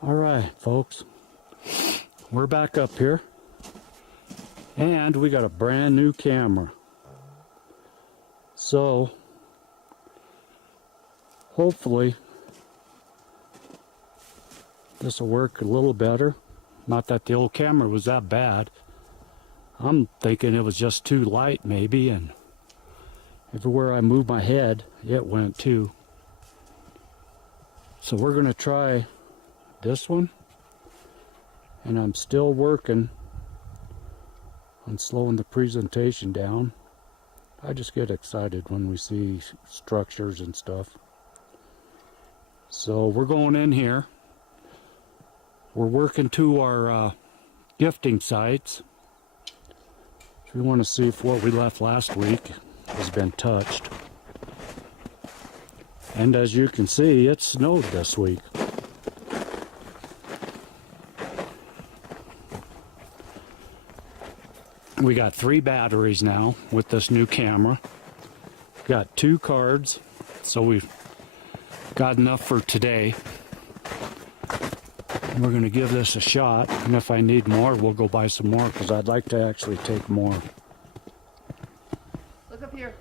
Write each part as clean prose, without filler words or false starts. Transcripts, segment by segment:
All right, folks, we're back up here, and we got a brand new camera. So, hopefully, this will work a little better. Not that the old camera was that bad. I'm thinking it was just too light, maybe, and everywhere I moved my head, it went too. So we're going to try this one, and I'm still working on slowing the presentation down. I just get excited when we see structures and stuff. So we're going in here. We're working to our gifting sites. So we want to see if what we left last week has been touched. And as you can see, it snowed this week. We got 3 batteries now with this new camera. Got 2 cards, so we've got enough for today. And we're going to give this a shot, and if I need more, we'll go buy some more, because I'd like to actually take more. Look up here.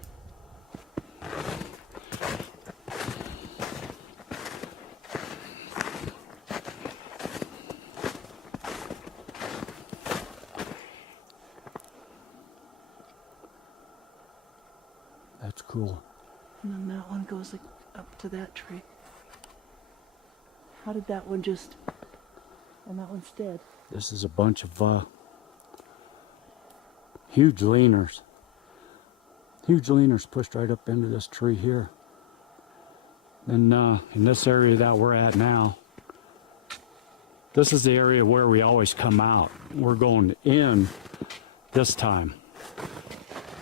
That's cool. And then that one goes like up to that tree. How did that one just... and that one's dead. This is a bunch of huge leaners. Huge leaners pushed right up into this tree here. And in this area that we're at now, this is the area where we always come out. We're going in this time.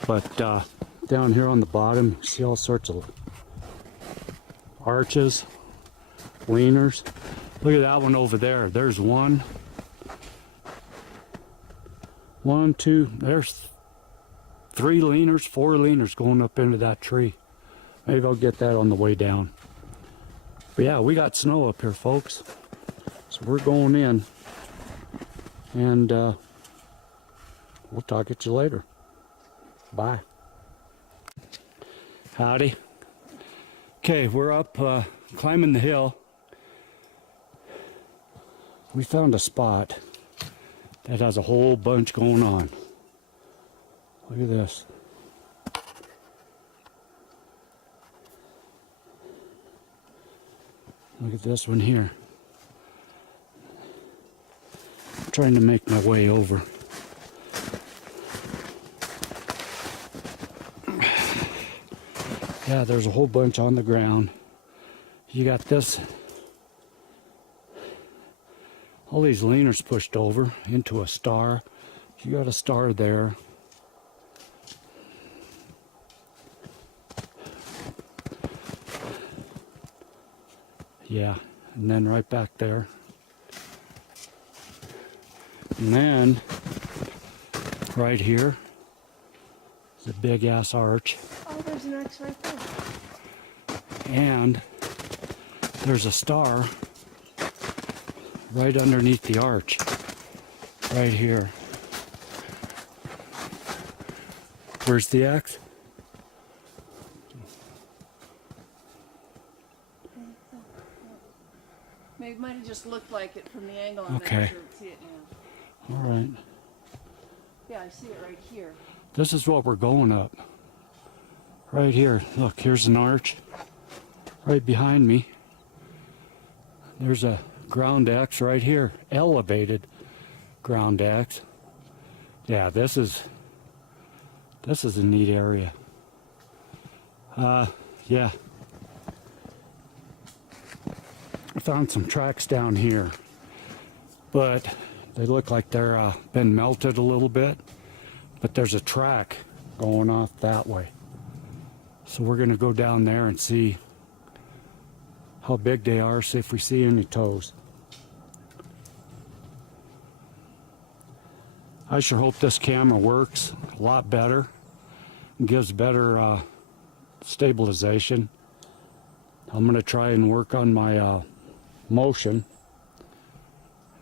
But down here on the bottom, you see all sorts of arches, leaners. Look at that one over there. There's one, 2, there's 3 leaners, 4 leaners going up into that tree. Maybe I'll get that on the way down. But yeah, we got snow up here, folks. So we're going in, and we'll talk at you later. Bye. Howdy. Okay, we're up climbing the hill. We found a spot that has a whole bunch going on. Look at this. Look at this one here. I'm trying to make my way over. Yeah, there's a whole bunch on the ground. You got this, all these leaners pushed over into a star. You got a star there. Yeah, and then right back there. And then, right here, is a big ass arch. Oh, there's an X right there. And there's a star right underneath the arch, right here. Where's the X? Maybe it might have just looked like it from the angle on Okay. that. Sure, see it now. All right. Yeah, I see it right here. This is what we're going up. Right here. Look, here's an arch. Right behind me. There's a ground X right here. Elevated ground X. Yeah, this is a neat area. Yeah. I found some tracks down here, but they look like they're been melted a little bit. But there's a track going off that way. So we're going to go down there and see how big they are, see if we see any toes. I sure hope this camera works a lot better and gives better stabilization. I'm going to try and work on my motion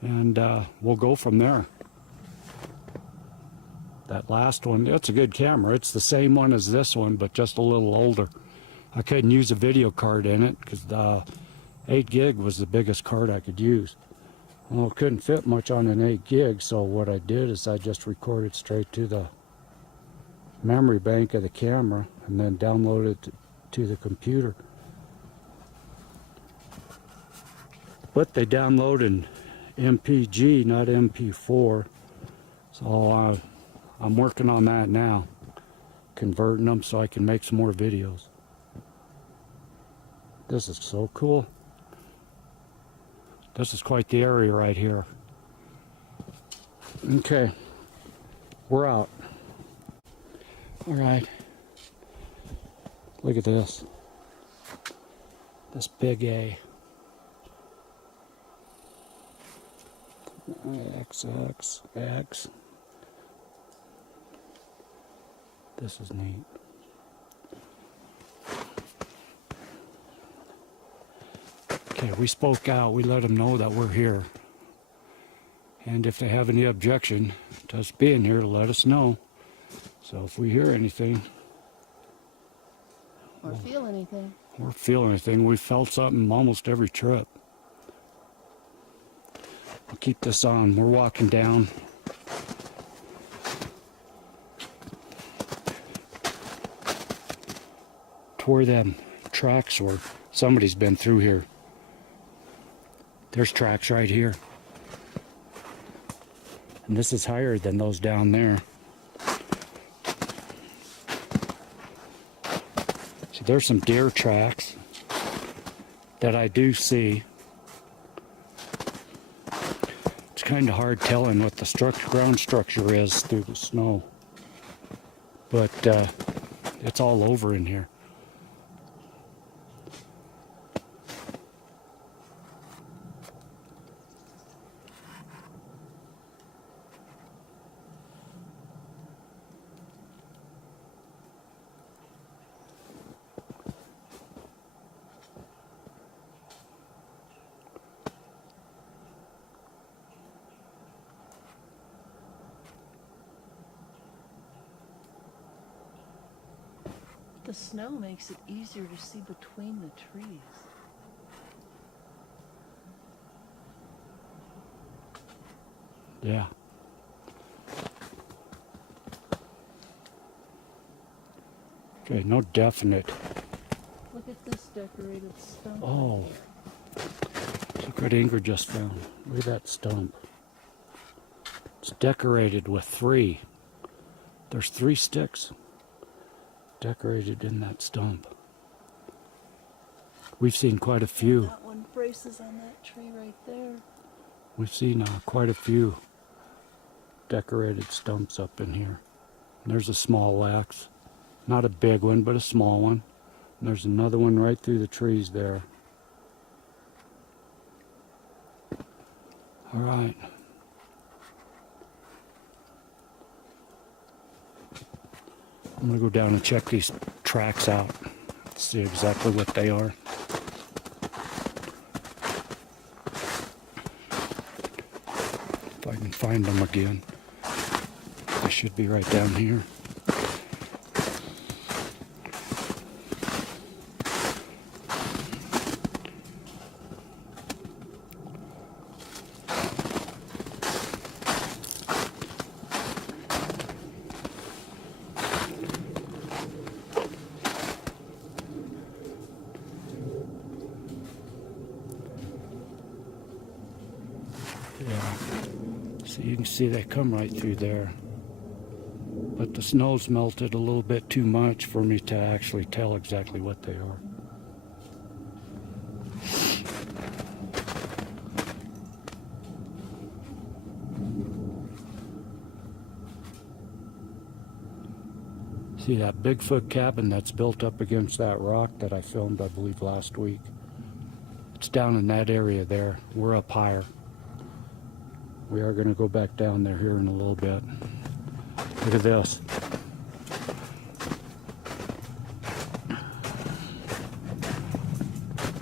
and we'll go from there. That last one, it's a good camera. It's the same one as this one, but just a little older. I couldn't use a video card in it because the 8 gig was the biggest card I could use. Well, it couldn't fit much on an 8 gig, so what I did is I just recorded straight to the memory bank of the camera and then downloaded it to the computer. But they download in MPG, not MP4. So I'm working on that now, converting them so I can make some more videos. This is so cool. This is quite the area right here. Okay, we're out. All right, look at this. This big A. XXX. This is neat. Okay, we spoke out. We let them know that we're here. And if they have any objection to us being here, let us know. So if we hear anything, Or feel anything. or feel anything, we felt something almost every trip. I'll keep this on. We're walking down. To where them tracks were. Somebody's been through here. There's tracks right here. And this is higher than those down there. See, there's some deer tracks that I do see. It's kind of hard telling what the ground structure is through the snow. But it's all over in here. The snow makes it easier to see between the trees. Yeah. Okay, no definite. Look at this decorated stump. Oh. Look what Ingrid just found. Look at that stump. It's decorated with 3. There's 3 sticks decorated in that stump. We've seen quite a few. That one braces on that tree right there. We've seen quite a few decorated stumps up in here. And there's a small axe. Not a big one, but a small one. And there's another one right through the trees there. All right. I'm going to go down and check these tracks out. See exactly what they are. If I can find them again. They should be right down here. Yeah, so you can see they come right through there. But the snow's melted a little bit too much for me to actually tell exactly what they are. See that Bigfoot cabin that's built up against that rock that I filmed, I believe, last week? It's down in that area there. We're up higher. We are going to go back down there here in a little bit. Look at this.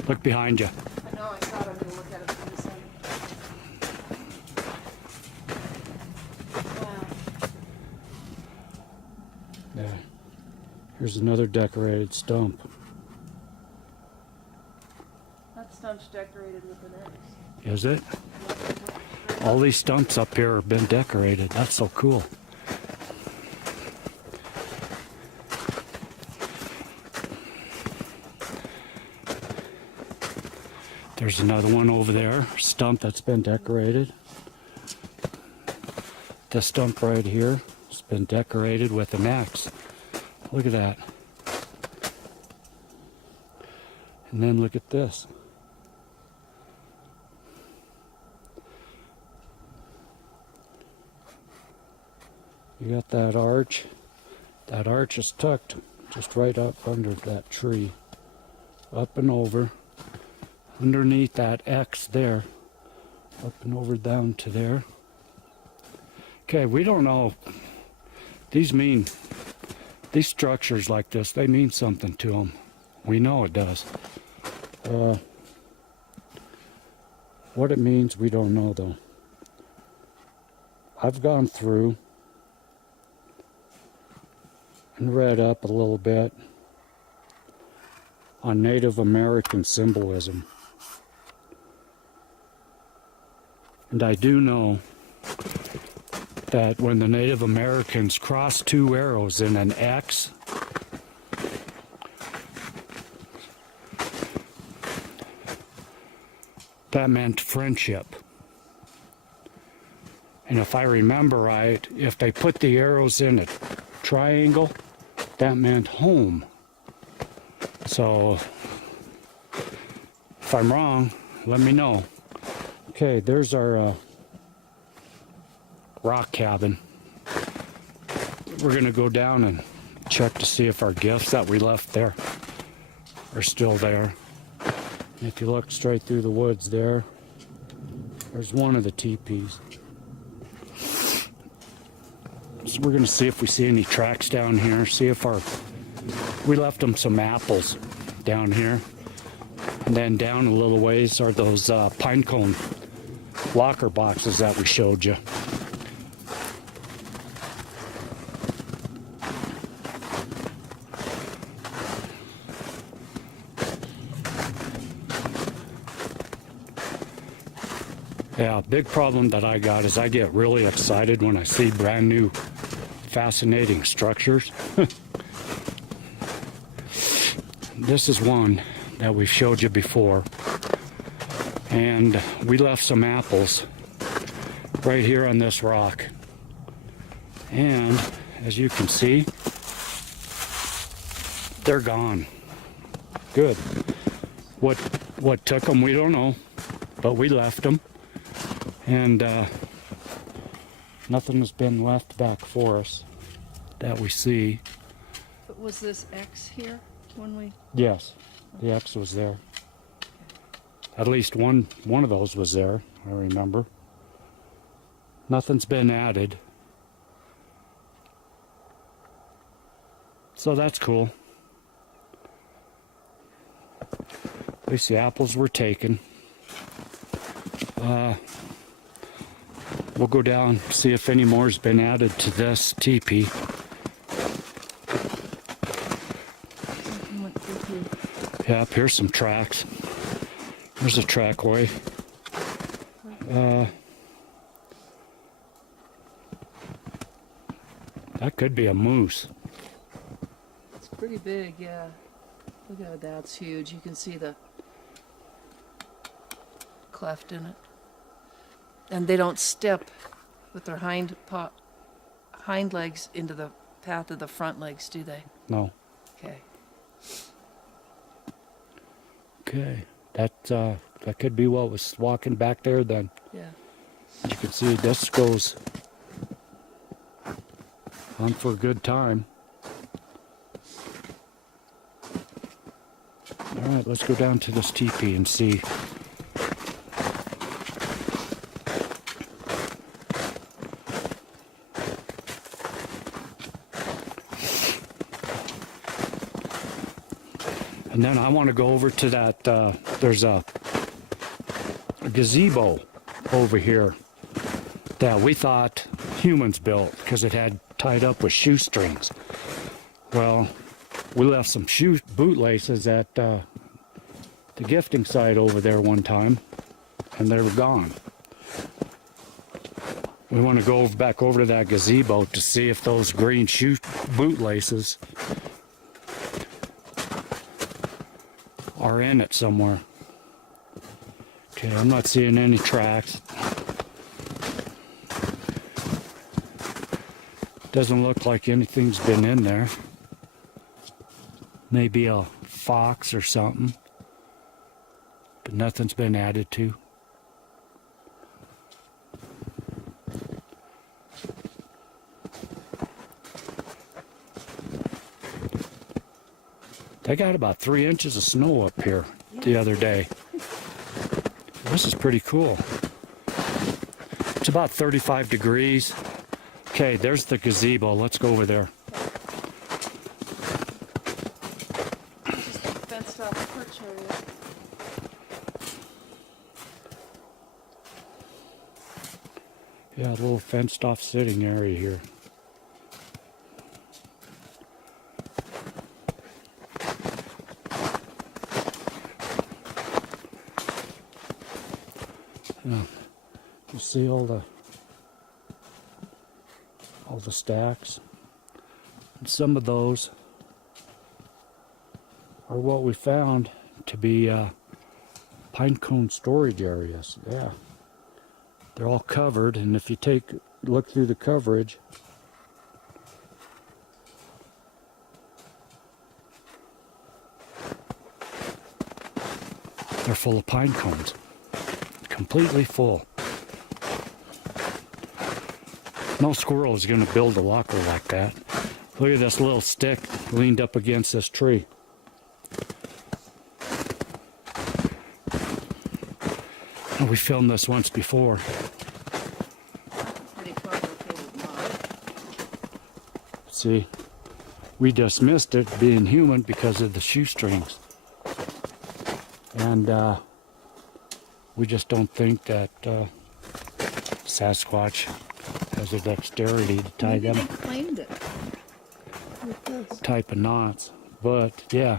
Look behind you. I know, I thought I'm going to look at it from this end. There's another decorated stump. That stump's decorated with an X. Is it? All these stumps up here have been decorated. That's so cool. There's another one over there, stump that's been decorated. This stump right here has been decorated with an X. Look at that. And then look at this. You got that arch. That arch is tucked just right up under that tree. Up and over. Underneath that X there. Up and over down to there. Okay, we don't know. These structures like this, they mean something to them. We know it does. What it means, we don't know though. I've gone through and read up a little bit on Native American symbolism. And I do know that when the Native Americans crossed two arrows in an X, that meant friendship. And if I remember right, if they put the arrows in a triangle, that meant home. So, if I'm wrong, let me know. Okay, there's our rock cabin. We're gonna go down and check to see if our gifts that we left there are still there. And if you look straight through the woods there, there's one of the teepees. So we're gonna see if we see any tracks down here, see if we left them some apples down here. And then down a little ways are those pine cone locker boxes that we showed you. Yeah, big problem that I got is I get really excited when I see brand new fascinating structures. This is one that we've showed you before. And we left some apples right here on this rock. And as you can see, they're gone. Good. What took them, we don't know, but we left them. And nothing has been left back for us that we see. But was this X here when we... Yes, the X was there. At least one of those was there, I remember. Nothing's been added. So that's cool. At least the apples were taken. We'll go down, see if any more has been added to this teepee. Yep, here's some tracks. There's a trackway. That could be a moose. It's pretty big, yeah. Look at how that's huge. You can see the cleft in it. And they don't step with their hind legs into the path of the front legs, do they? No. Okay. Okay. That could be what was walking back there then. Yeah. You can see this goes on for a good time. All right, let's go down to this teepee and see. And then I want to go over to that, there's a gazebo over here that we thought humans built because it had tied up with shoestrings. Well, We left some bootlaces at the gifting site over there one time, and they were gone. We want to go back over to that gazebo to see if those green bootlaces are in it somewhere. Okay, I'm not seeing any tracks. Doesn't look like anything's been in there. Maybe a fox or something, but nothing's been added to. They got about 3 inches of snow up here the other day. This is pretty cool. It's about 35 degrees. Okay, there's the gazebo. Let's go over there. Just the fenced off perch area. Yeah, a little fenced off sitting area here. Yeah, you see all the stacks, and some of those are what we found to be pine cone storage areas. Yeah, they're all covered, and if you look through the coverage, they're full of pine cones, completely full. No squirrel is going to build a locker like that. Look at this little stick leaned up against this tree. Oh, we filmed this once before. Pretty complicated model. See, we dismissed it being human because of the shoestrings. And we just don't think that Sasquatch has the dexterity to tie Maybe them they claimed it with this. type of knots. But yeah,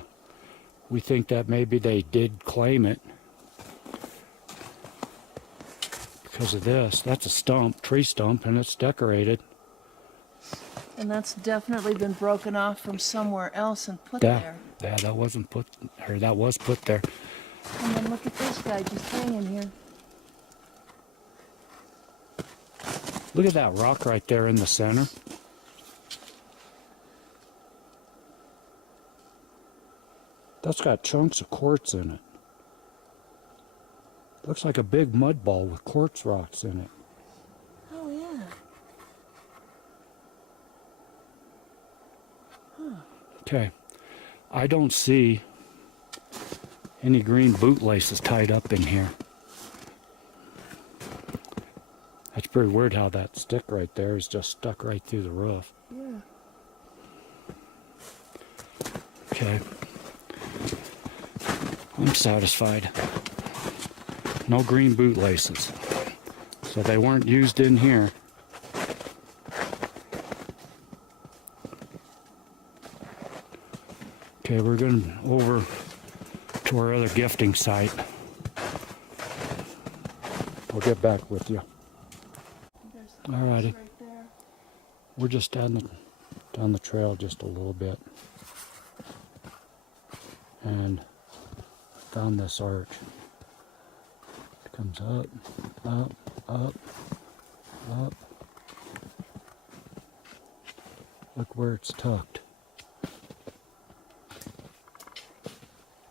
we think that maybe they did claim it because of this. That's a stump, tree stump, and it's decorated. And that's definitely been broken off from somewhere else and put Yeah, there. yeah, that wasn't put, or that was put there. And then look at this guy just hanging here. Look at that rock right there in the center. That's got chunks of quartz in it. Looks like a big mud ball with quartz rocks in it. Oh, yeah. Okay, I don't see any green bootlaces tied up in here. That's pretty weird how that stick right there is just stuck right through the roof. Yeah. Okay. I'm satisfied. No green bootlaces. So they weren't used in here. Okay, we're going over to our other gifting site. We'll get back with you. There's the Alrighty. right there. We're just down the trail just a little bit. And found this arch. It comes up, up, up, up. Look where it's tucked.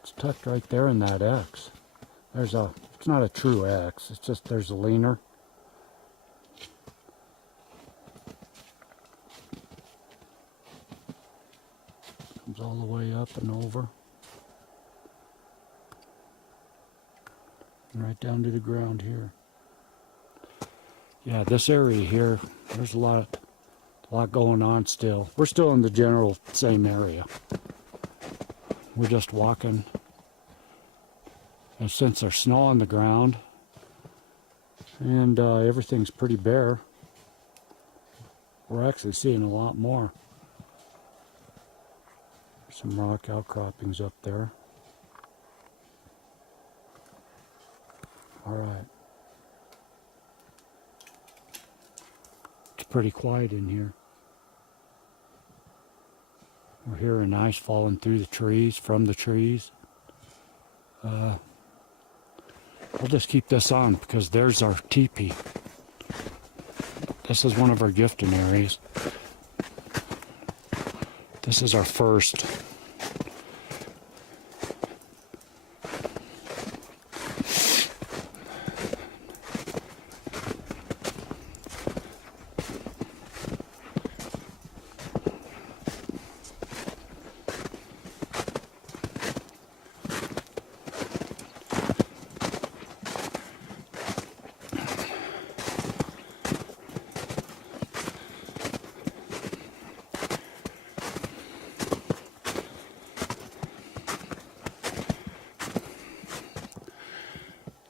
It's tucked right there in that X. It's not a true X, it's just there's a leaner. Comes all the way up and over. And right down to the ground here. Yeah, this area here, there's a lot going on still. We're still in the general same area. We're just walking. And since there's snow on the ground and everything's pretty bare, we're actually seeing a lot more. There's Some rock outcroppings up there. All right. It's pretty quiet in here. We're hearing ice falling through the trees, from the trees. I'll just keep this on because there's our teepee. This is one of our gifting areas. This is our first.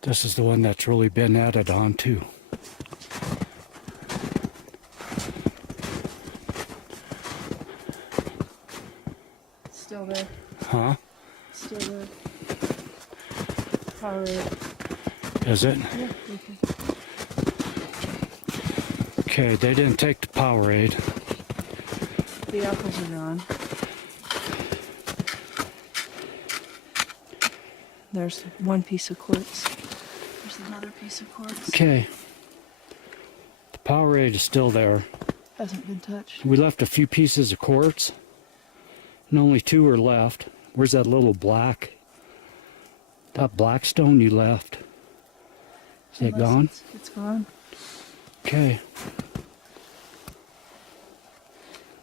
This is the one that's really been added on too. Still there. Huh? Still there. Powerade. Is it? Yeah. Okay, they didn't take the Powerade. The apples are gone. There's one piece of quartz. There's another piece of quartz. Okay. The Powerade is still there. Hasn't been touched. We left a few pieces of quartz, and only 2 are left. Where's that little black? That black stone you left? Is it gone? It's gone. Okay.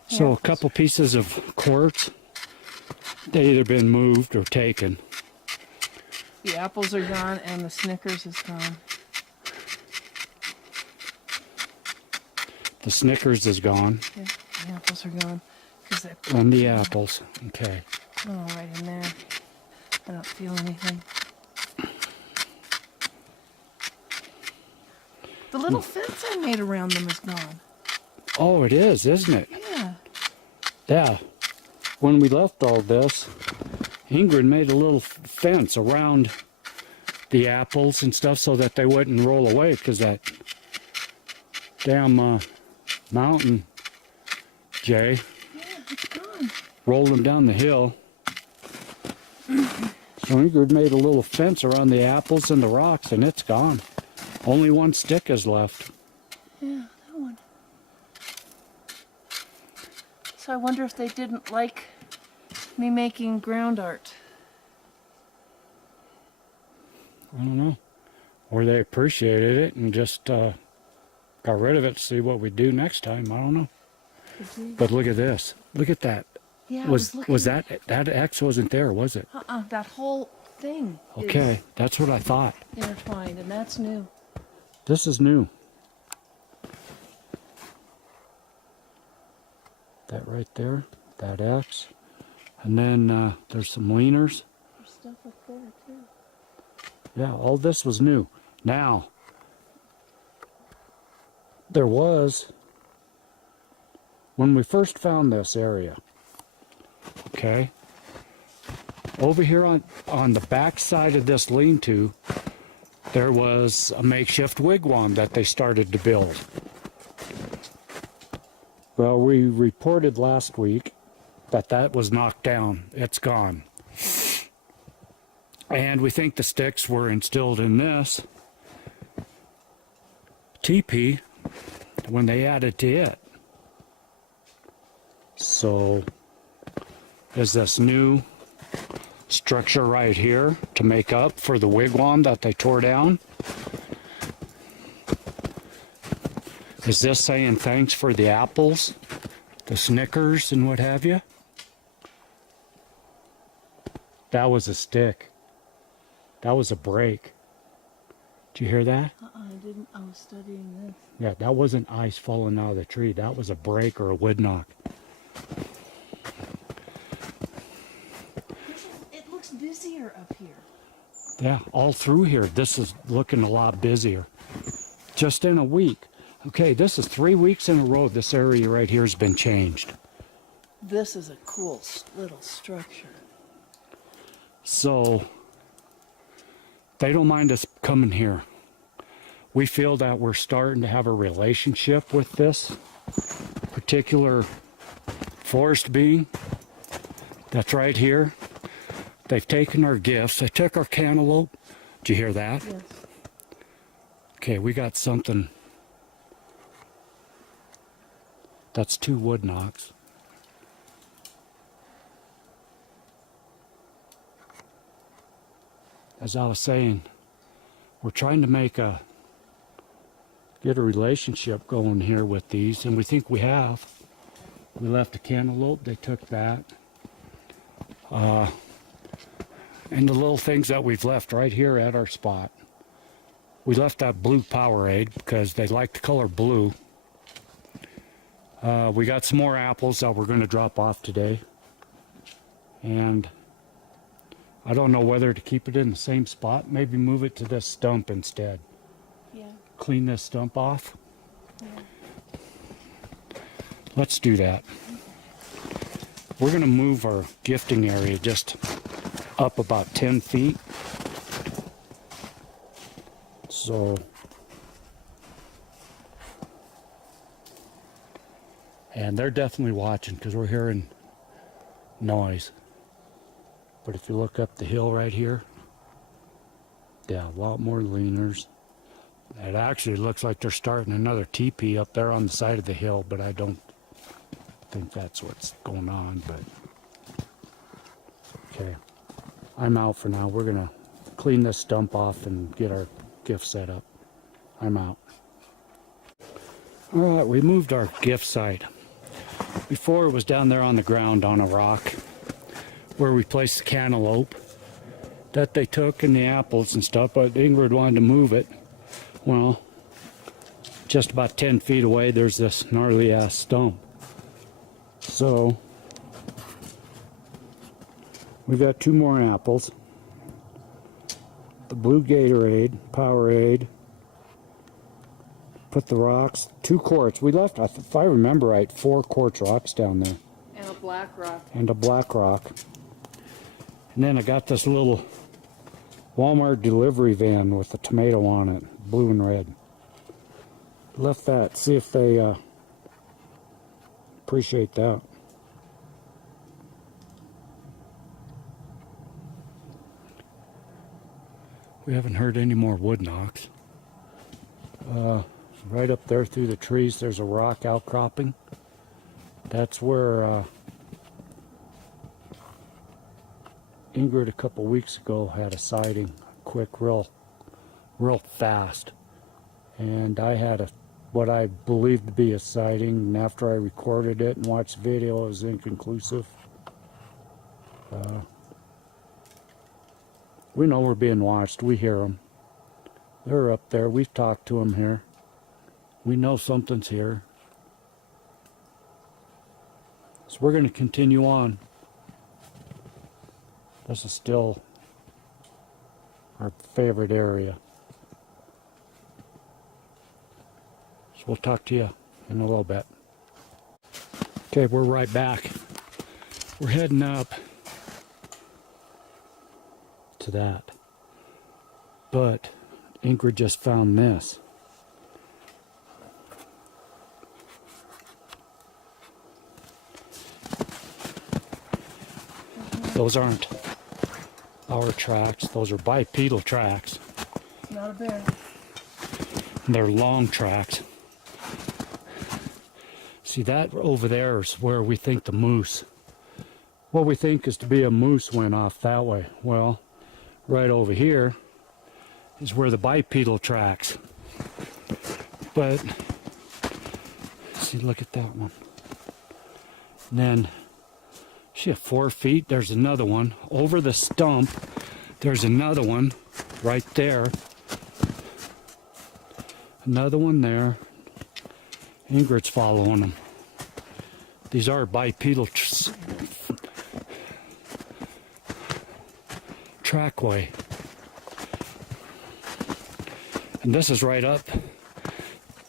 So Yeah. a couple pieces of quartz, they either been moved or taken. The apples are gone and the Snickers is gone. The Snickers is gone, Yeah, the apples are gone. and the apples. Okay. Oh, right in there. I don't feel anything. The little fence I made around them is gone. Oh, it is, isn't it? Yeah. Yeah. When we left all this, Ingrid made a little fence around the apples and stuff so that they wouldn't roll away because that damn mountain, Jay, Yeah, it's gone. rolled them down the hill. So Ingrid made a little fence around the apples and the rocks, and it's gone. Only one stick is left. Yeah, that one. So I wonder if they didn't like me making ground art. I don't know. Or they appreciated it and just got rid of it to see what we do next time. I don't know. But look at this. Look at that. Yeah, Was looking. that X wasn't there, was it? That whole thing Okay, that's what I thought. is intertwined, and that's new. This is new. That right there, that X. And then there's some leaners. There's stuff up there, too. Yeah, all this was new. Now, there was, when we first found this area, okay, over here on the back side of this lean-to, there was a makeshift wigwam that they started to build. Well, we reported last week that that was knocked down. It's gone. And we think the sticks were instilled in this teepee when they added to it. So, is this new structure right here to make up for the wigwam that they tore down? Is this saying thanks for the apples, the Snickers, and what have you? That was a stick. That was a break. Did you hear that? I didn't. I was studying this. Yeah, that wasn't ice falling out of the tree. That was a break or a wood knock. It looks busier up here. Yeah, all through here, this is looking a lot busier. Just in a week. Okay, this is 3 weeks in a row this area right here has been changed. This is a cool little structure. So they don't mind us coming here. We feel that we're starting to have a relationship with this particular forest being that's right here. They've taken our gifts. They took our cantaloupe. Did you hear that? Yes. Okay, we got something. That's 2 wood knocks. As I was saying, we're trying to get a relationship going here with these, and we think we have. We left a cantaloupe, they took that. And the little things that we've left right here at our spot. We left that blue Powerade because they like the color blue. We got some more apples that we're going to drop off today. And I don't know whether to keep it in the same spot, maybe move it to this stump instead. Yeah. Clean this stump off. Yeah. Let's do that. We're going to move our gifting area just up about 10 feet. So and they're definitely watching because we're hearing noise. But if you look up the hill right here, yeah, a lot more leaners. It actually looks like they're starting another teepee up there on the side of the hill, but I don't think that's what's going on. But okay, I'm out for now. We're gonna clean this stump off and get our gift set up. I'm out. All right, we moved our gift site. Before it was down there on the ground on a rock where we placed the cantaloupe that they took and the apples and stuff, but Ingrid wanted to move it. Well, just about 10 feet away, there's this gnarly ass stump. So we've got 2 more apples. The blue Gatorade, Powerade. Put the rocks, 2 quartz. We left, if I remember right, 4 quartz rocks down there. And a black rock. And a black rock. And then I got this little Walmart delivery van with a tomato on it, blue and red. Left that, see if they appreciate that. We haven't heard any more wood knocks. Right up there through the trees, there's a rock outcropping. That's where Ingrid a couple weeks ago had a sighting, quick, real fast. And I had what I believed to be a sighting, and after I recorded it and watched the video, it was inconclusive. We know we're being watched. We hear them. They're up there. We've talked to them here. We know something's here. So we're going to continue on. This is still our favorite area. So we'll talk to you in a little bit. Okay, we're right back. We're heading up to that. But Ingrid just found this. Those aren't our tracks. Those are bipedal tracks. Not a bear. They're long tracks. See, that over there is where we think the moose, what we think is to be a moose, went off that way. Well, right over here is where the bipedal tracks. But see, look at that one. And then see, at 4 feet, there's another one. Over the stump, there's another one right there. Another one there. Ingrid's following them. These are bipedal trackway. And this is right up.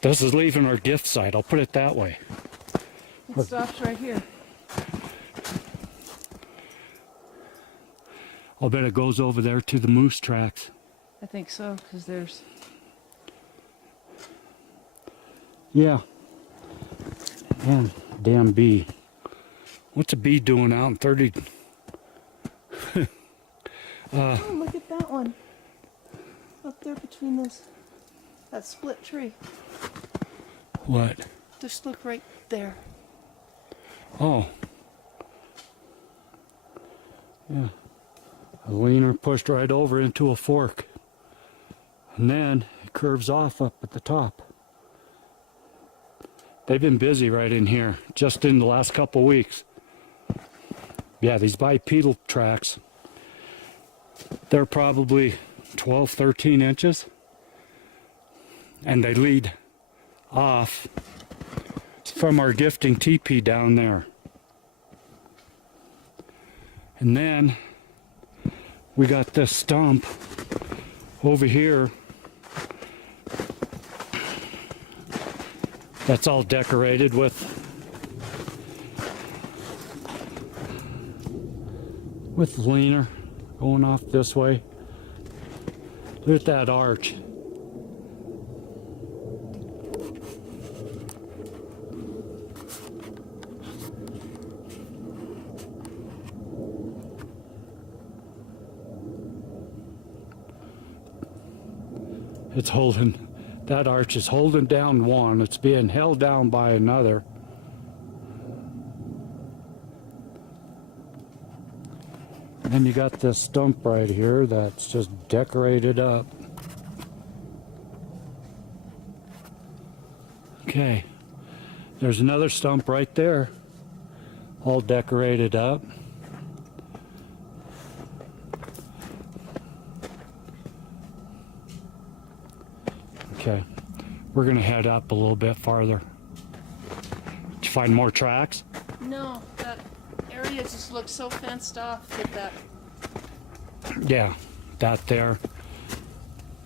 This is leaving our gift site. I'll put it that way. It stops right here. I'll bet it goes over there to the moose tracks. I think so, because there's... Yeah. And damn bee. What's a bee doing out in 30? Oh, look at that one. Up there between those... that split tree. What? Just look right there. Oh. Yeah. A leaner pushed right over into a fork. And then it curves off up at the top. They've been busy right in here, just in the last couple weeks. Yeah, these bipedal tracks, they're probably 12, 13 inches. And they lead off from our gifting teepee down there. And then we got this stump over here that's all decorated with leaner going off this way. Look at that arch. It's holding, that arch is holding down one. It's being held down by another. And then you got this stump right here that's just decorated up. Okay, there's another stump right there, all decorated up. Okay, we're gonna head up a little bit farther. Did you find more tracks? No, that area just looks so fenced off with that. Yeah, that there.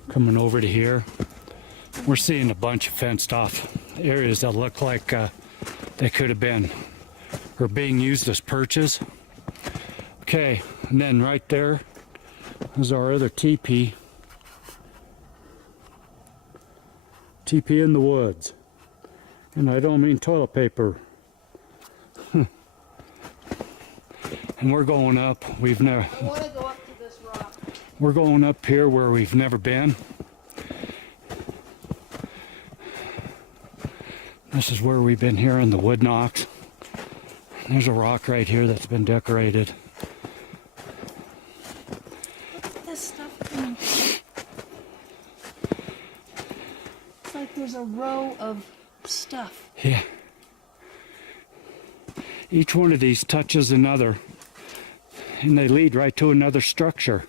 Coming over to here. We're seeing a bunch of fenced off areas that look like they could have been or being used as perches. Okay, and then right there is our other teepee. Teepee in the woods. And I don't mean toilet paper. And we're going up. We've never. I want to go up to this rock. We're going up here where we've never been. This is where we've been here in the wood knocks. There's a rock right here that's been decorated. Look at this stuff. It's like there's a row of stuff. Yeah. Each one of these touches another, and they lead right to another structure.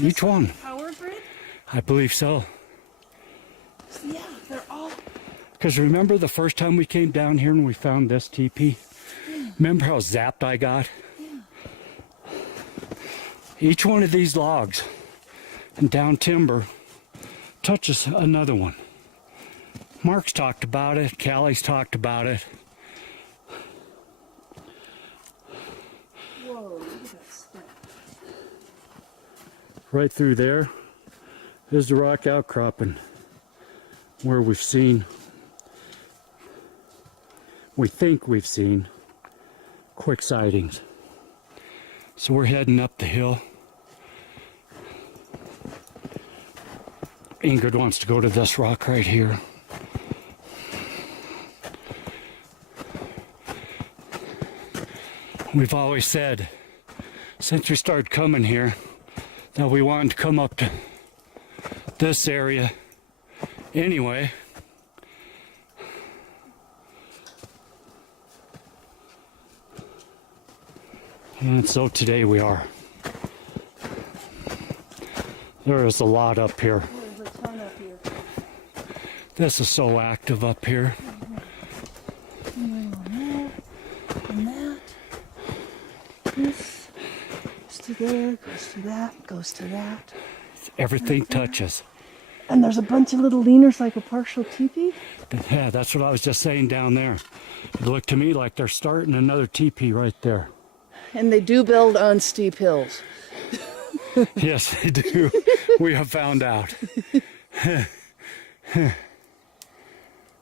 Each one. Power grid? I believe so. Yeah, they're all. Because remember the first time we came down here and we found this teepee? Yeah. Remember how zapped I got? Yeah. Each one of these logs and down timber touches another one. Mark's talked about it. Callie's talked about it. Whoa, look at that stuff. Right through there is the rock outcropping where we think we've seen quick sightings. So we're heading up the hill. Ingrid wants to go to this rock right here. We've always said, since we started coming here, that we wanted to come up to this area anyway. And so today we are. There is a lot up here. There's a ton up here. This is so active up here. And that. This goes to there, goes to that, goes to that. Everything touches. And there's a bunch of little leaners like a partial teepee. Yeah, that's what I was just saying down there. It looked to me like they're starting another teepee right there. and they do build on steep hills. Yes, they do. We have found out.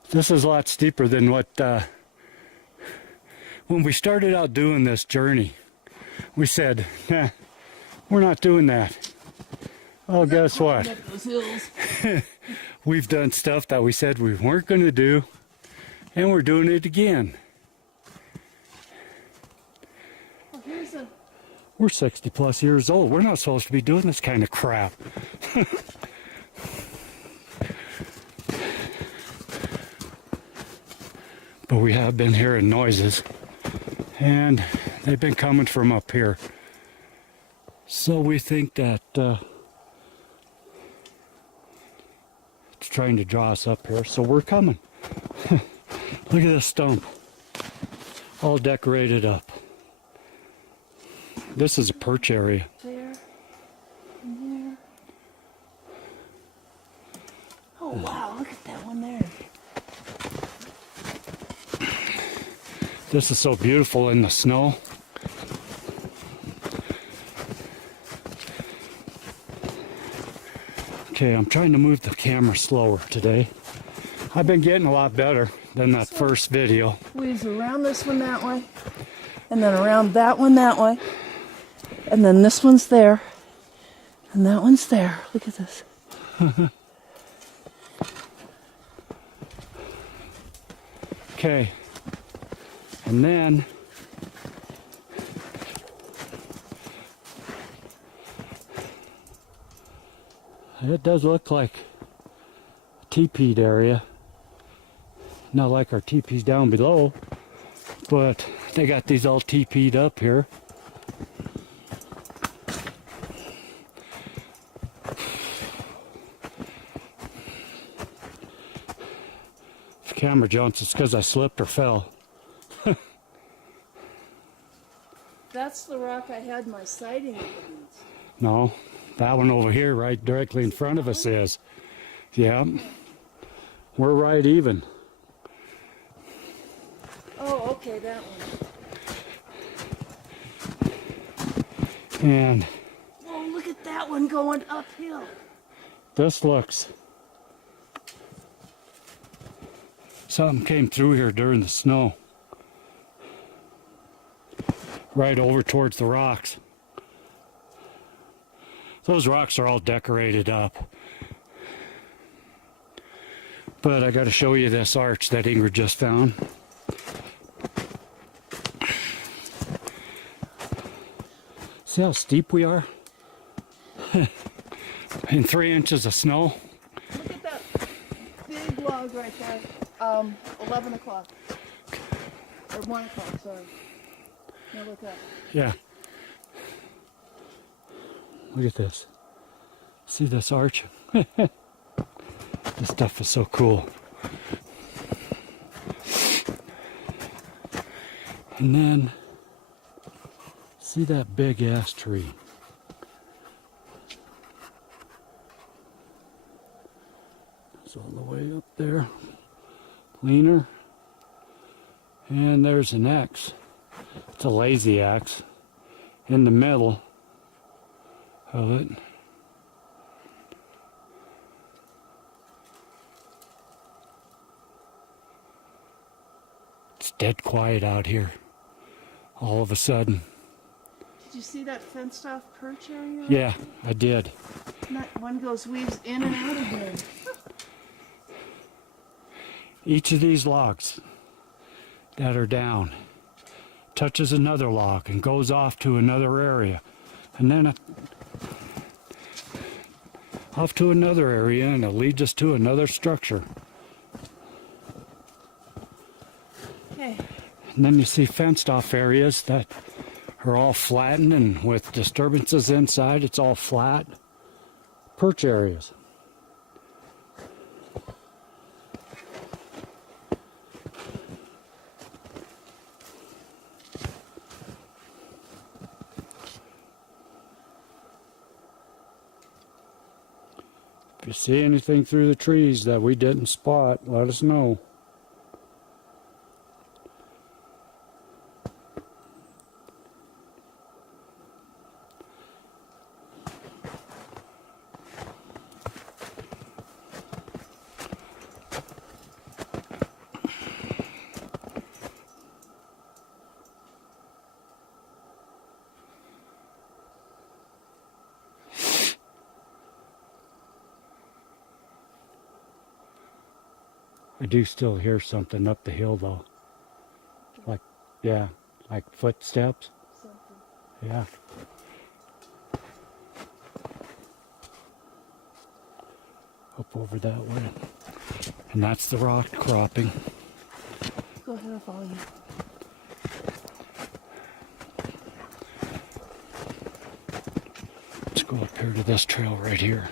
This is a lot steeper than what, when we started out doing this journey, we said, nah, we're not doing that. Well, guess what? Those hills. We've done stuff that we said we weren't going to do, and we're doing it again. Well, here's a... We're 60 plus years old. We're not supposed to be doing this kind of crap. But we have been hearing noises, and they've been coming from up here. So we think that it's trying to draw us up here, so we're coming. Look at this stump, all decorated up. This is a perch area. There and there. Oh wow, look at that one there. This is so beautiful in the snow. Okay, I'm trying to move the camera slower today. I've been getting a lot better than that first video. Weaves around this one that way, and then around that one that way, and then this one's there, and that one's there. Look at this. Okay, and then it does look like a teepeed area. Not like our teepees down below, but they got these all teepeed up here. If the camera jumps, it's because I slipped or fell. That's the rock I had my sighting against. No, that one over here, right directly in front of us is. Yeah, we're right even. Oh, okay, that one. And Oh, look at that one going uphill. this looks... Something came through here during the snow. Right over towards the rocks. Those rocks are all decorated up. But I got to show you this arch that Ingrid just found. See how steep we are? In 3 inches of snow. Look at that big log right there. 11 o'clock. Or 1 o'clock, sorry. Now look up. Yeah. Look at this. See this arch? This stuff is so cool. And then, see that big ass tree? It's all the way up there. Leaner. And there's an axe. It's a lazy axe in the middle of it. It's dead quiet out here all of a sudden. Did you see that fenced off perch area? Yeah, I did. One goes weaves in and out again. Each of these logs that are down touches another log and goes off to another area, and then off to another area, and it leads us to another structure. Okay. And then you see fenced off areas that are all flattened and with disturbances inside. It's all flat perch areas. If you see anything through the trees that we didn't spot, let us know. I do still hear something up the hill though. Like, yeah, like footsteps. Something. Yeah. Up over that way. And that's the rock cropping. Go ahead, I'll follow you. Let's go up here to this trail right here.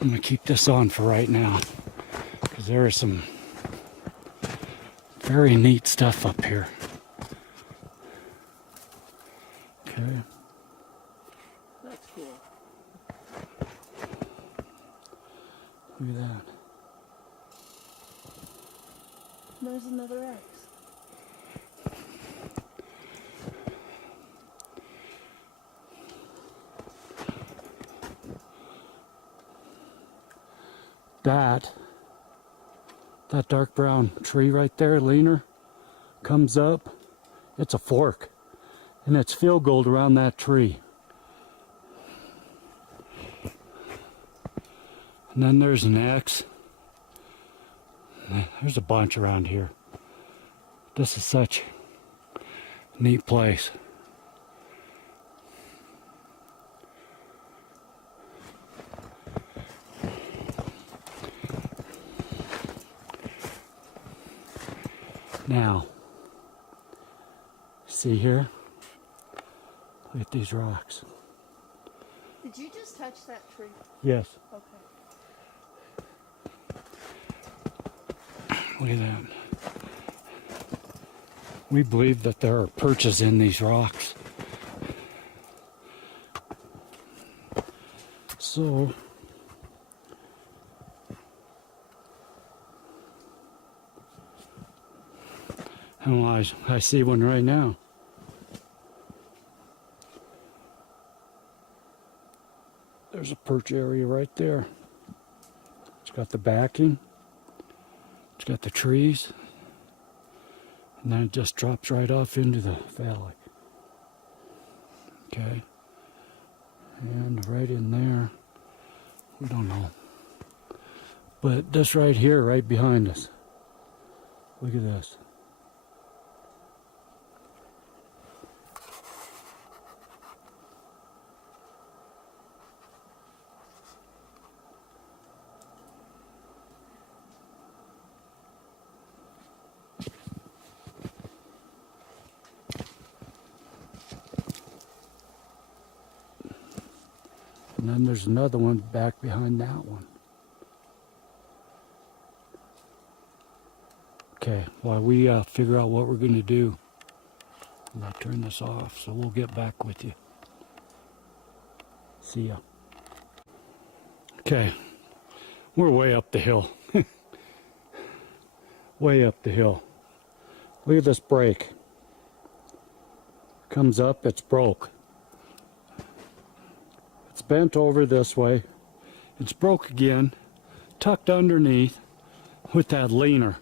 I'm going to keep this on for right now because there is some very neat stuff up here. Okay. That's cool. Look at that. There's another X. That dark brown tree right there, leaner, comes up. It's a fork, and it's field gold around that tree. And then there's an X. There's a bunch around here. This is such a neat place. Now, see here? Look at these rocks. Did you just touch that tree? Yes. Okay. Look at that. We believe that there are perches in these rocks. So, I see one right now. There's a perch area right there. It's got the backing. It's got the trees. And then it just drops right off into the valley. Okay. And right in there, we don't know. But this right here, right behind us. Look at this. And then there's another one back behind that one. Okay, while we figure out what we're going to do, I'm going to turn this off, so we'll get back with you. See ya. Okay, we're way up the hill. Way up the hill. Look at this break. Comes up, it's broke. It's bent over this way. It's broke again, tucked underneath with that leaner.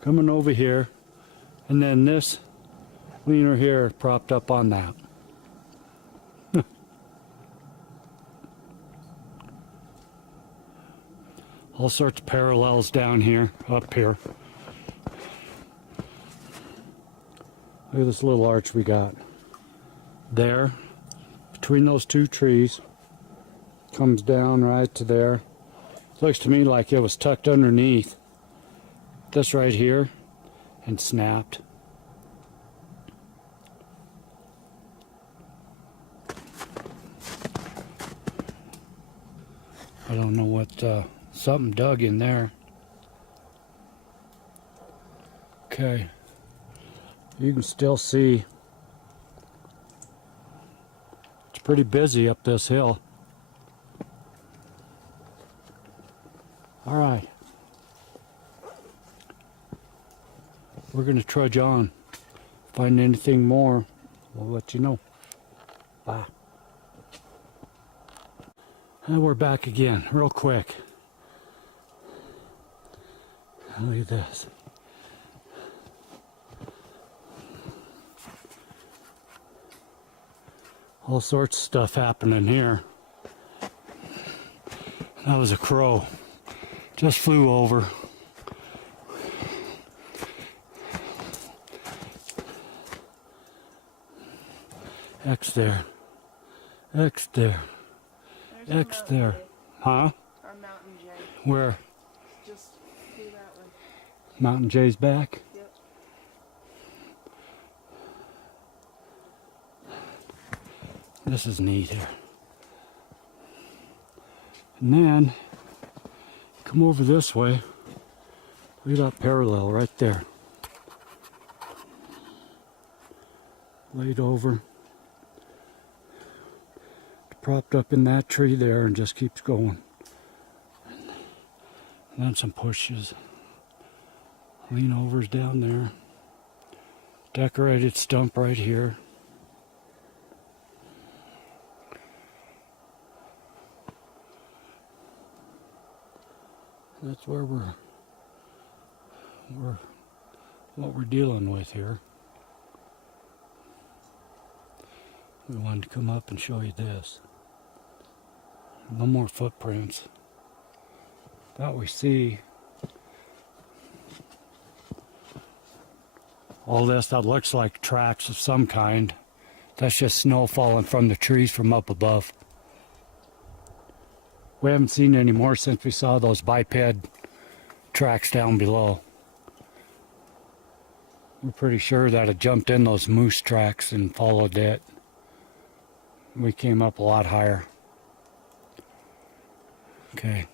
Coming over here, and then this leaner here propped up on that. All sorts of parallels down here, up here. Look at this little arch we got. There, between those two trees, comes down right to there. Looks to me like it was tucked underneath this right here and snapped. I don't know what, something dug in there. Okay, you can still see it's pretty busy up this hill. All right. We're going to trudge on. Find anything more, we'll let you know. Bye. And we're back again, real quick. Look at this. All sorts of stuff happening here. That was a crow. Just flew over. X there. X there. X there. Huh? Our mountain jay. Where? Just through that way. Mountain Jay's back? Yep. This is neat here. And then, come over this way. Look at that parallel right there. Laid over. Propped up in that tree there and just keeps going. And then some pushes. Lean overs down there. Decorated stump right here. That's where we're what we're dealing with here. We wanted to come up and show you this. No more footprints that we see. All this that looks like tracks of some kind. That's just snow falling from the trees from up above. We haven't seen any more since we saw those biped tracks down below. We're pretty sure that it jumped in those moose tracks and followed it. We came up a lot higher. Okay.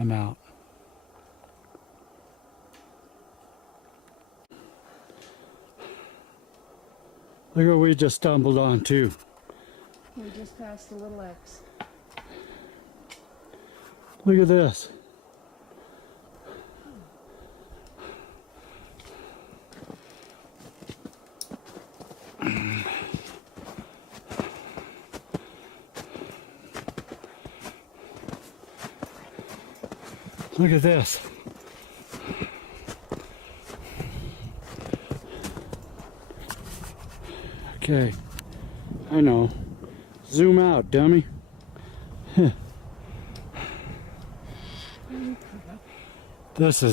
I'm out. Look what we just stumbled on too. We just passed the little X. Look at this. Look at this. Okay, I know. Zoom out, dummy. This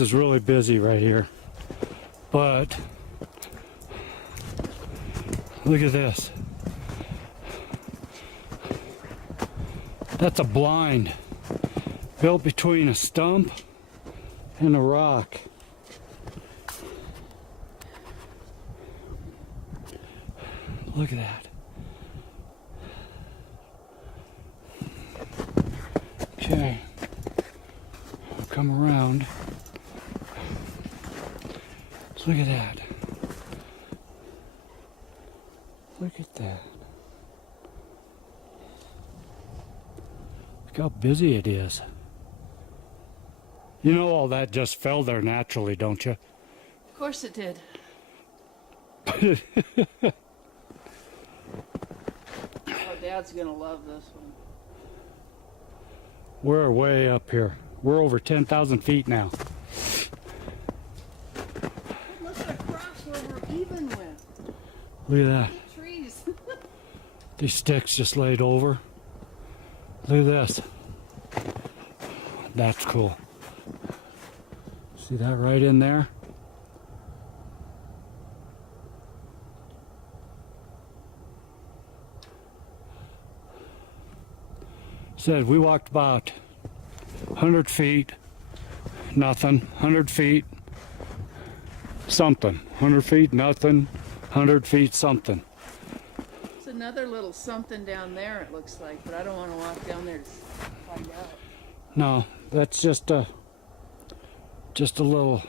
is really busy right here. But look at this. That's a blind built between a stump and a rock. Look at that. Okay. Come around. Look at that. Look at that. Look how busy it is. You know all that just fell there naturally, don't you? Of course it did. Oh, Dad's gonna love this one. We're way up here. We're over 10,000 feet now. Look at across where we're even with. Look at that. Trees. These sticks just laid over. Look at this. That's cool. See that right in there? Said we walked about 100 feet, nothing, 100 feet, something, 100 feet, nothing, 100 feet, something. There's another little something down there, it looks like, but I don't want to walk down there to find out. No, that's just a little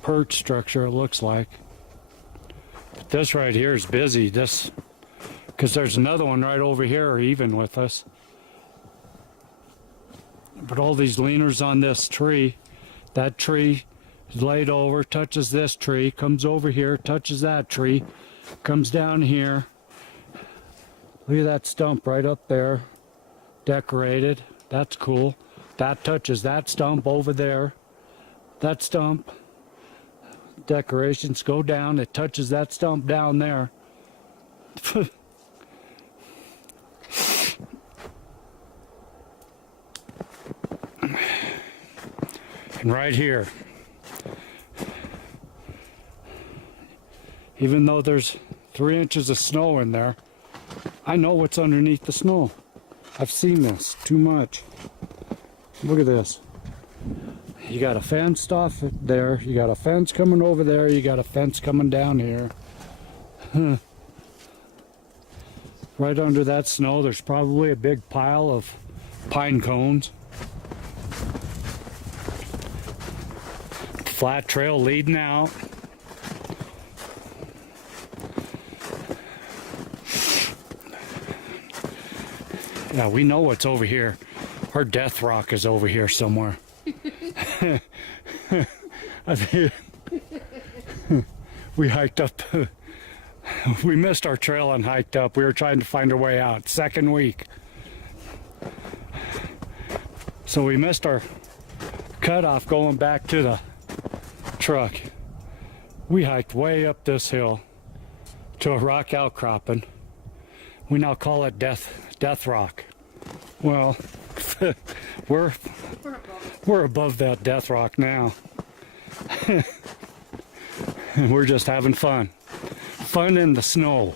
perch structure, it looks like. But this right here is busy, this, because there's another one right over here even with us. But all these leaners on this tree, that tree is laid over, touches this tree, comes over here, touches that tree, comes down here. Look at that stump right up there, decorated. That's cool. That touches that stump over there. That stump. decorations go down. It touches that stump down there. And right here, even though there's 3 inches of snow in there, I know what's underneath the snow. I've seen this too much. Look at this. You got a fence off there, you got a fence coming over there, you got a fence coming down here. Right under that snow, there's probably a big pile of pine cones. Flat trail leading out. Yeah, we know what's over here. Our death rock is over here somewhere. I think we hiked up. We missed our trail and hiked up. We were trying to find our way out. Second week. So we missed our cutoff going back to the truck. We hiked way up this hill to a rock outcropping. We now call it Death Rock. Well, we're above that Death Rock now. And we're just having fun. Fun in the snow.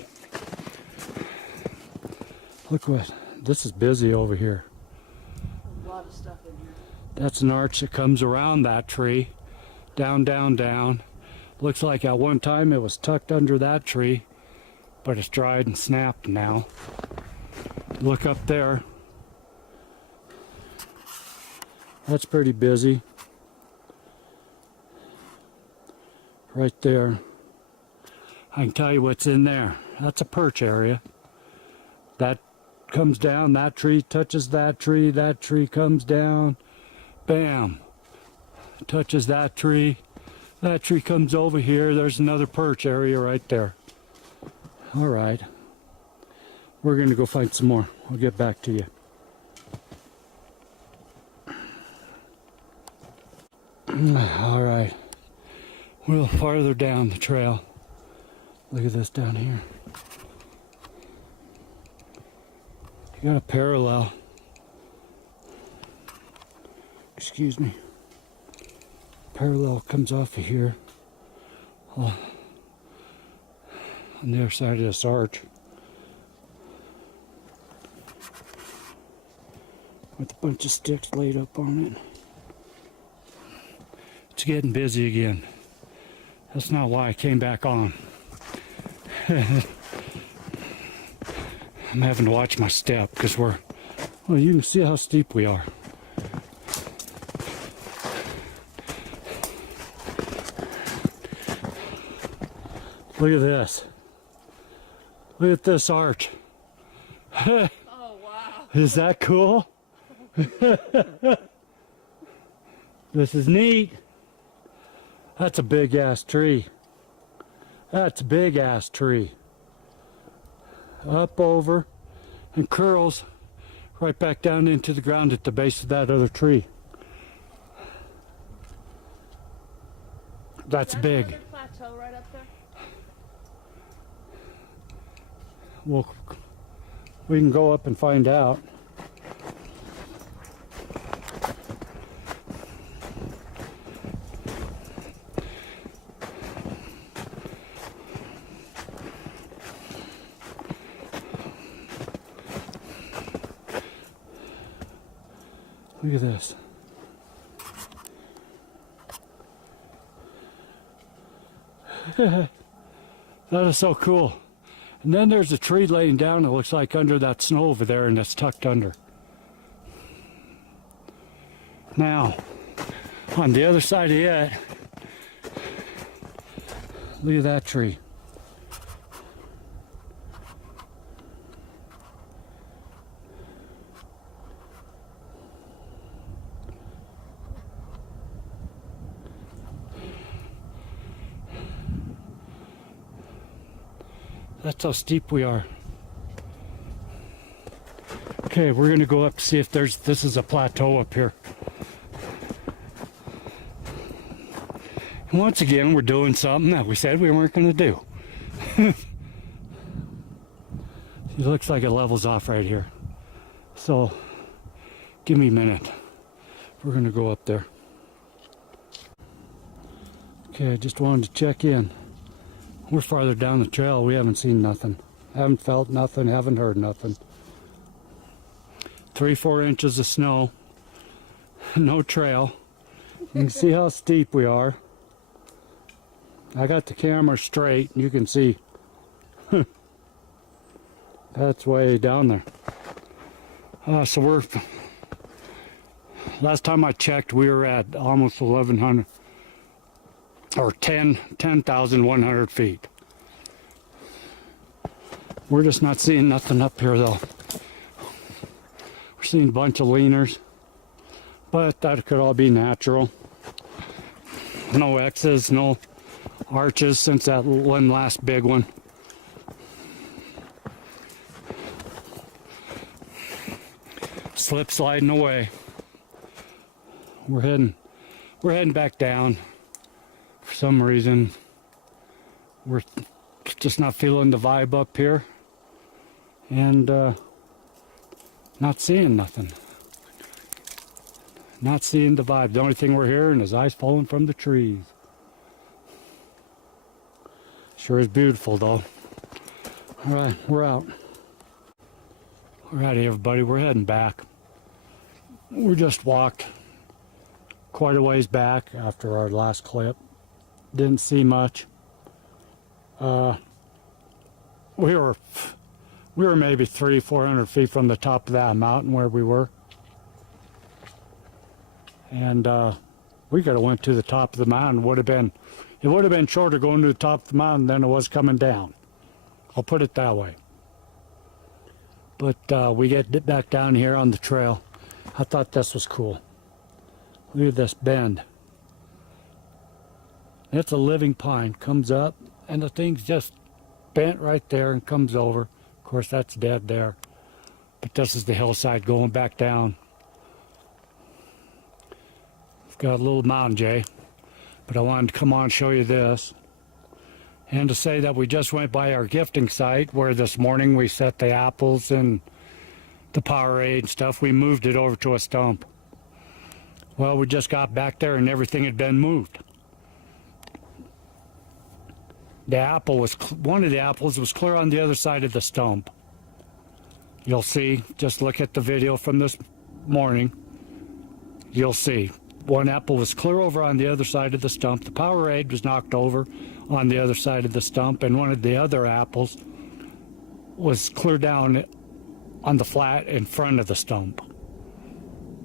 Look what, this is busy over here. A lot of stuff in here. That's an arch that comes around that tree. Down, down, down. Looks like at one time it was tucked under that tree, but it's dried and snapped now. Look up there. That's pretty busy. Right there. I can tell you what's in there. That's a perch area. That comes down, that tree touches that tree comes down. Bam. Touches that tree comes over here. There's another perch area right there. All right. We're going to go find some more. I'll get back to you. All right. A little farther down the trail. Look at this down here. You got a parallel. Excuse me. Parallel comes off of here. On the other side of this arch. With a bunch of sticks laid up on it. It's getting busy again. That's not why I came back on. I'm having to watch my step because well, you can see how steep we are. Look at this. Look at this arch. Oh, wow. Is that cool? This is neat. That's a big ass tree. That's a big ass tree. Up over and curls right back down into the ground at the base of that other tree. That's big. Another plateau right up there? Well, we can go up and find out. Look at this. That is so cool. And then there's a tree laying down, it looks like under that snow over there, and it's tucked under. Now, on the other side of it, look at that tree. That's how steep we are. Okay, we're gonna go up to see if this is a plateau up here. And once again, we're doing something that we said we weren't going to do. It looks like it levels off right here. So, give me a minute. We're going to go up there. Okay, I just wanted to check in. We're farther down the trail. We haven't seen nothing. Haven't felt nothing. Haven't heard nothing. 3-4 inches of snow. No trail. You can see how steep we are. I got the camera straight. You can see. That's way down there. So we're... Last time I checked, we were at almost 1,100. Or 10,100 feet. We're just not seeing nothing up here though. We're seeing a bunch of leaners, but that could all be natural. No X's, no arches since that one last big one. Slip sliding away. We're heading back down. For some reason, we're just not feeling the vibe up here, and not seeing nothing. Not seeing the vibe. The only thing we're hearing is ice falling from the trees. Sure is beautiful, though. All right, we're out. All righty, everybody, we're heading back. We just walked quite a ways back after our last clip. Didn't see much. We were maybe 300-400 feet from the top of that mountain where we were, and we could have went to the top of the mountain. It would have been shorter going to the top of the mountain than it was coming down. I'll put it that way. But we get back down here on the trail. I thought this was cool. Look at this bend. It's a living pine. Comes up, and the thing's just bent right there and comes over. Of course, that's dead there. But this is the hillside going back down. We've got a little mountain jay, but I wanted to come on and show you this. And to say that we just went by our gifting site where this morning we set the apples and the Powerade and stuff. We moved it over to a stump. Well, we just got back there and everything had been moved. One of the apples was clear on the other side of the stump. You'll see, just look at the video from this morning. You'll see, one apple was clear over on the other side of the stump. The Powerade was knocked over on the other side of the stump, and one of the other apples was clear down on the flat in front of the stump.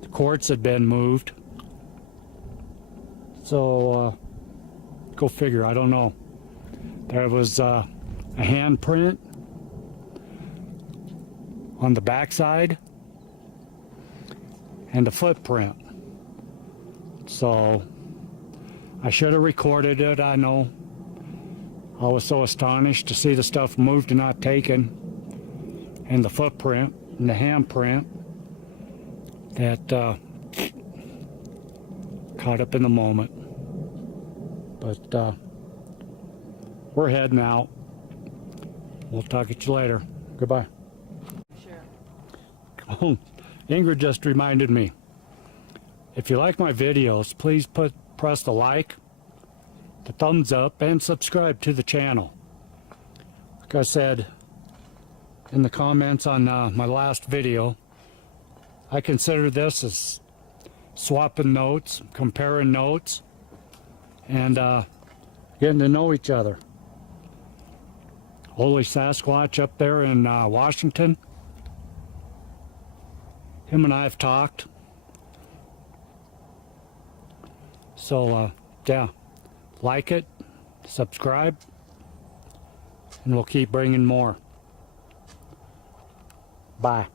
The quartz had been moved. So, go figure, I don't know. There was a handprint on the backside and a footprint. So I should have recorded it, I know. I was so astonished to see the stuff moved and not taken, and the footprint and the handprint that caught up in the moment. But we're heading out. We'll talk at you later. Goodbye. Sure. Oh, Ingrid just reminded me. If you like my videos, please press the like, the thumbs up, and subscribe to the channel. Like I said in the comments on my last video, I consider this as swapping notes, comparing notes, and getting to know each other. Holy Sasquatch up there in Washington, him and I have talked. So, yeah, like it, subscribe, and we'll keep bringing more. Bye.